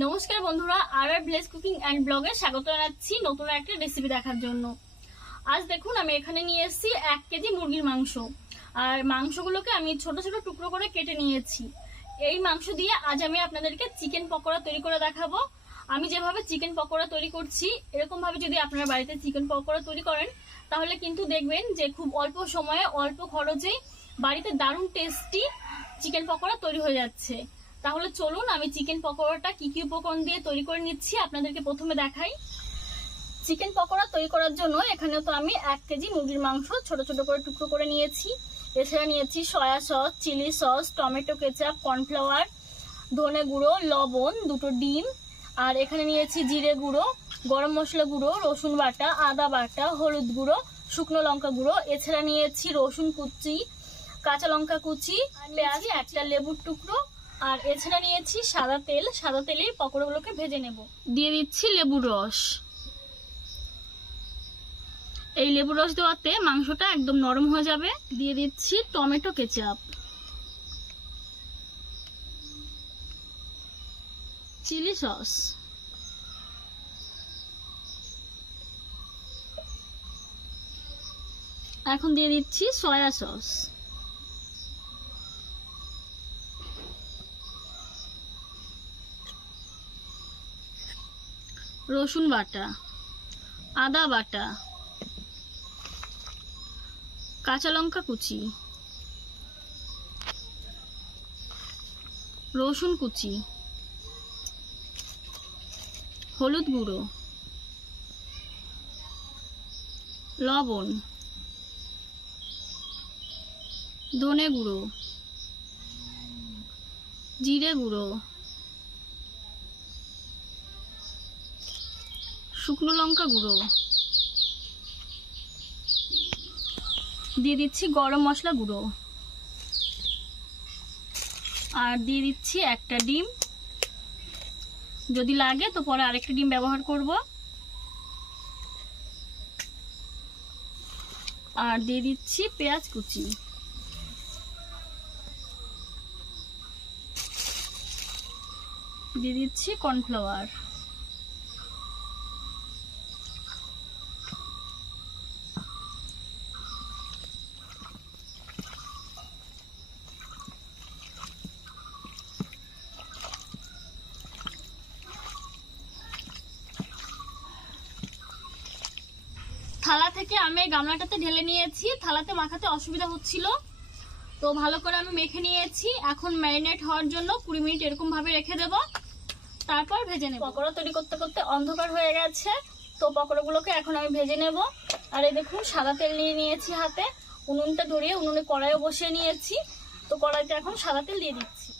নমস্কার বন্ধুরা, আর village cooking and ব্লগে স্বাগত জানাচ্ছি নতুন একটা রেসিপি দেখার জন্য। আজ দেখুন আমি এখানে নিয়ে এসেছি 1 কেজি মুরগির মাংস। আর মাংসগুলোকে আমি ছোট ছোট টুকরো করে কেটে নিয়েছি। এই মাংস দিয়ে আজ আমি আপনাদেরকে চিকেন পকোড়া তৈরি করে দেখাবো। আমি যেভাবে চিকেন পকোড়া তৈরি করছি এরকম ভাবে যদি আপনারা বাড়িতে চিকেন পকোড়া তৈরি করেন তাহলে কিন্তু দেখবেন যে খুব অল্প সময়ে অল্প খরচেই বাড়িতে দারুণ টেস্টি চিকেন পকোড়া তৈরি হয়ে যাচ্ছে। তাহলে চলুন আমি চিকেন পকোড়াটা কি কি উপকরণ দিয়ে তৈরি করে নিচ্ছি আপনাদেরকে প্রথমে দেখাই। চিকেন পকোড়া তৈরি করার জন্য এখানে তো আমি 1 কেজি মুরগির মাংস ছোট ছোট করে টুকরো করে নিয়েছি। এছাড়া নিয়েছি soya sauce, chilli sauce, tomato ketchup, cornflour, ধনে গুঁড়ো, লবণ, 2টো ডিম, আর এখানে নিয়েছি জিরে গুঁড়ো, গরম মশলা গুঁড়ো, রসুন বাটা, আদা বাটা, হলুদ গুঁড়ো, শুকনো লঙ্কা গুঁড়ো। এছাড়া নিয়েছি রসুন কুচি, কাঁচা লঙ্কা কুচি, পেঁয়াজ, একটা লেবুর টুকরো, আর এছাড়া নিয়েছি সাদা তেল। সাদা তেলেই পকোড়াগুলোকে ভেজে নেব। দিয়ে দিচ্ছি লেবুর রস। এই লেবুর রস দেওয়াতে মাংসটা একদম নরম হয়ে যাবে। দিয়ে দিচ্ছি টমেটো কেচাপ, চিলি সস, এখন দিয়ে দিচ্ছি সয়া সস, রসুন বাটা, আদা বাটা, কাঁচা লঙ্কা কুচি, রসুন কুচি, হলুদ গুঁড়ো, লবণ, ধনে গুঁড়ো, জিরে গুঁড়ো, শুকনো লঙ্কা গুঁড়ো, দিয়ে দিচ্ছি গরম মশলা গুঁড়ো, আর দিয়ে দিচ্ছি একটা ডিম। যদি লাগে তো পরে আরেকটা ডিম ব্যবহার করব। আর দিয়ে দিচ্ছি পেঁয়াজ কুচি। দিয়ে দিচ্ছি কর্নফ্লাওয়ার। থালা থেকে আমি গামলাটাতে ঢেলে নিয়েছি। থালাতে মাখাতে অসুবিধা হচ্ছিল তো ভালো করে আমি মেখে নিয়েছি। এখন ম্যারিনেট হওয়ার জন্য 20 মিনিট এরকম ভাবে রেখে দেব, তারপর ভেজে নেব। পকোড়া তৈরি করতে করতে অন্ধকার হয়ে গেছে, তো পকোড়াগুলোকে এখন আমি ভেজে নেব। আর এই দেখুন সাদা তেল নিয়ে নিয়েছি হাতে। উনুনটা ধরিয়ে উনুনে কড়াইও বসিয়ে নিয়েছি। তো কড়াইতে এখন সাদা তেল দিয়ে দিচ্ছি।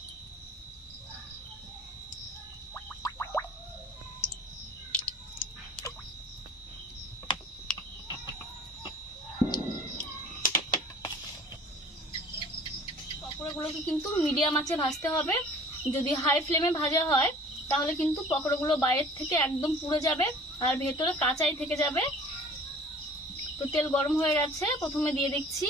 পকোড়াগুলোকে কিন্তু মিডিয়াম আঁচে ভাজতে হবে। যদি হাই ফ্লেমে ভাজা হয় তাহলে কিন্তু পকোড়াগুলো বাইরের থেকে একদম পুড়ে যাবে আর ভেতরে কাঁচাই থেকে যাবে। তো তেল গরম হয়ে গেছে, প্রথমে দিয়ে দিচ্ছি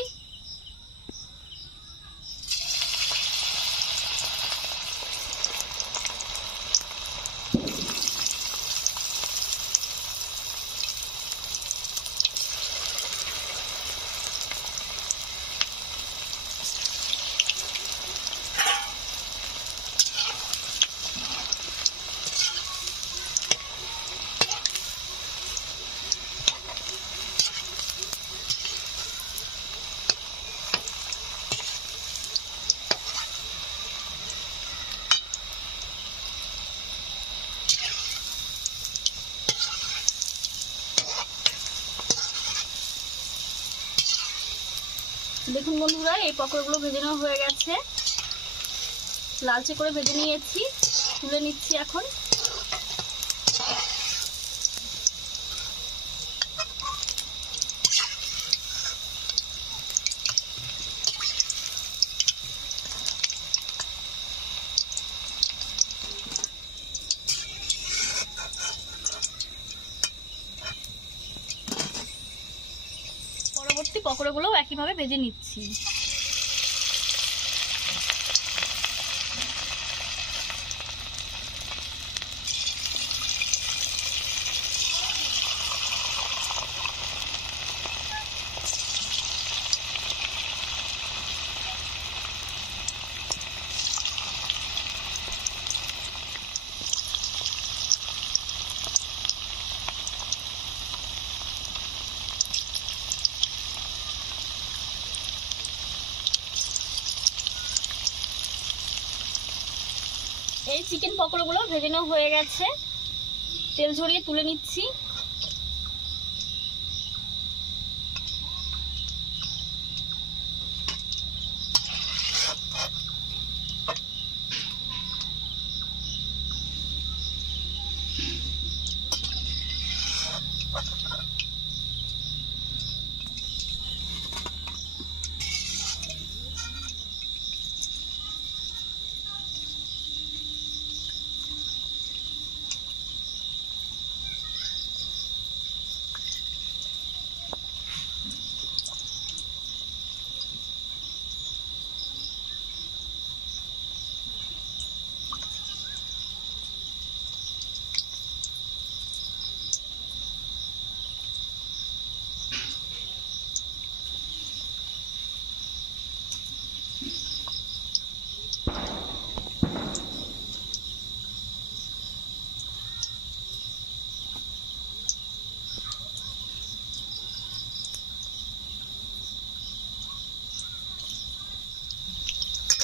দেখুন বন্ধুরা, এই পকোড়াগুলো ভেজে নেওয়া হয়ে গেছে। লালচে করে ভেজে নিয়েছি, তুলে নিচ্ছি এখন। পরবর্তী পকোড়াগুলো একইভাবে ভেজে নিচ্ছি। চিকেন পকোড়াগুলো ভেজে নেওয়া হয়ে গেছে, তেল ঝরিয়ে তুলে নিচ্ছি।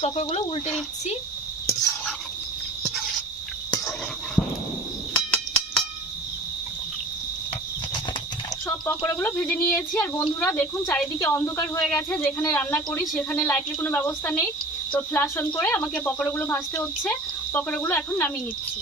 পকোড়াগুলো উল্টে দিচ্ছি। সব পকোড়াগুলো ভেজে নিয়েছি। আর বন্ধুরা দেখুন, চারিদিকে অন্ধকার হয়ে গেছে, যেখানে রান্না করি সেখানে লাইটের কোনো ব্যবস্থা নেই, তো ফ্ল্যাশ অন করে আমাকে পকোড়াগুলো ভাজতে হচ্ছে। পকোড়াগুলো এখন নামিয়ে নিচ্ছি।